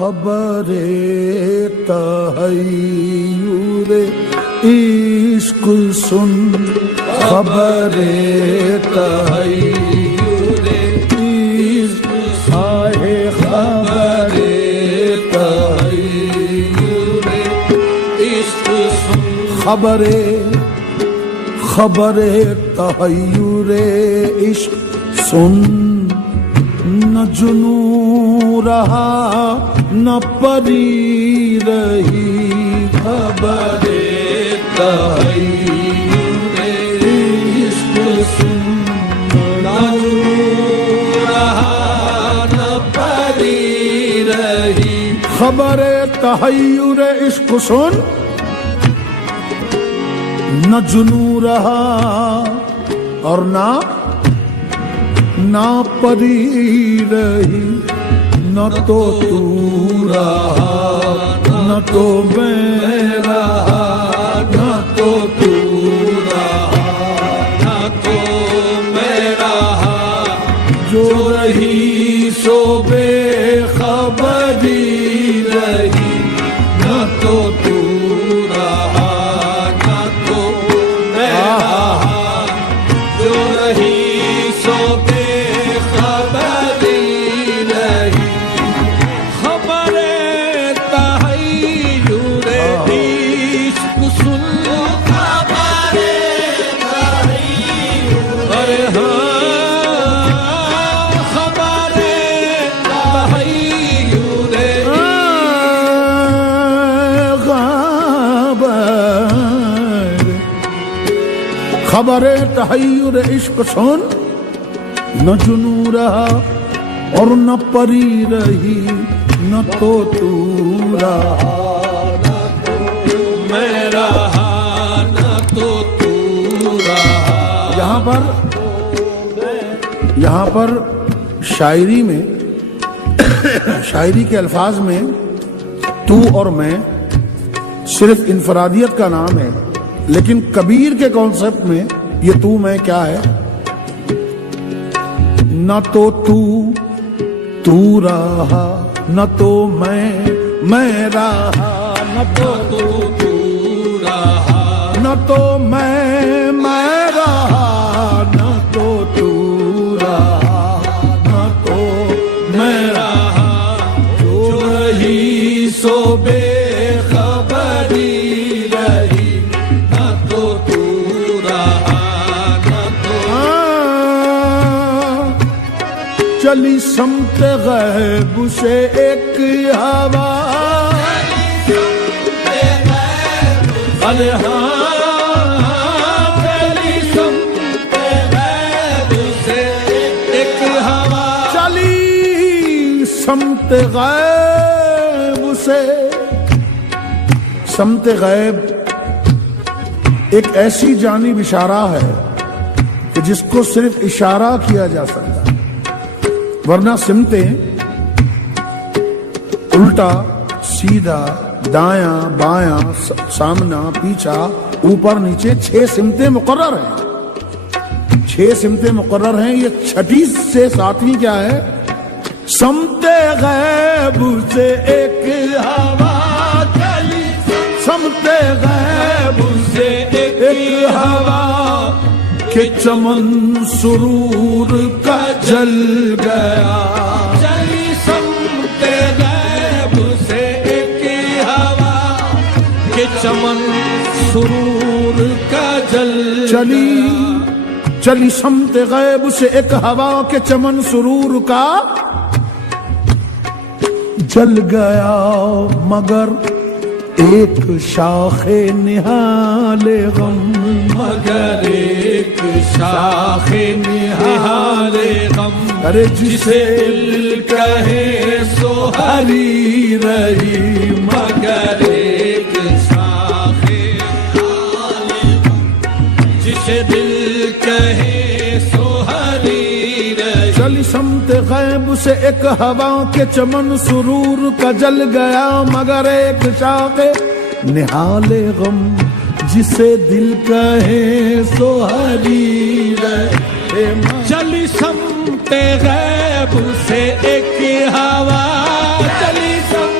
خبر تحیر عشق سن، خبر تحیر عشق ہے، خبر تحیر عشق سن، خبر تحیر عشق سن، نہ جنوں رہا نہ پری رہی، خبر تحیر عشق سن، نہ جنوں رہا نہ پری رہی، خبر تحیر عشق سن، نہ جنوں رہا اور نہ پری رہی، نہ تو رہا نہ تو میں رہا، نہ تو رہا نہ تو میں رہا، جو رہی سو بے خبری رہی، نہ تو رہا نہ تو میں رہا، جو رہی سو بے خبری رہی، خبر تحیر عشق سن، خبر تحیر، ارے ہاں خبر تحیر، خبر تحیر عشق سن، نہ جنوں رہا اور نہ پری رہی، نہ تو رہا نہ تو میں رہا، نہ تو رہا۔ یہاں پر شاعری میں شاعری کے الفاظ میں تو اور میں صرف انفرادیت کا نام ہے، لیکن کبیر کے کانسیپٹ میں یہ تو میں کیا ہے؟ نہ تو رہا نہ تو میں رہا، نہ تو رہا نہ تو میں رہا، نہ تو رہا نہ تو میں رہا، جو رہی سو بے خبری رہی، نہ تو رہا نہ تو۔ چلی سمت غیب سے ایک ہوا، ارے ہاں چلی سمت غیب سے ایک ہوا، چلی سمت غیب سے، سمت غیب ایک ایسی جانب اشارہ ہے کہ جس کو صرف اشارہ کیا جا سکتا ہے، ورنہ سمتیں الٹا سیدھا دایاں بایاں سامنا پیچھا اوپر نیچے 6 سمتیں مقرر ہیں، 6 سمتیں مقرر ہیں۔ یہ چھٹی سے 7ویں کیا ہے؟ سمت غیب سے ایک ہوا چلی، سمت غیب سے ایک ہوا کہ چمن سرور کا جل گیا، چلی سمت غیب سے ایک ہوا کہ چمن سرور کا جل چلی سمت غیب سے ایک ہوا کہ چمن سرور کا جل گیا، مگر ایک شاخ نہال غم، مگر ایک شاخ نہال غم، ارے جسے دل کہے سو ہری رہی، مگر ایک شاخ نہال غم، جسے دل کہے سو ہری رہی، چلی سمت غیب سے ایک ہوا کے چمن سرور کا جل گیا، مگر ایک شاخ نہال غم، جسے دل کہے سو ہری رہے، چلی سمت غیب سے ایک ہوا، چلی سمت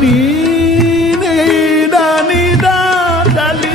ni ni da dali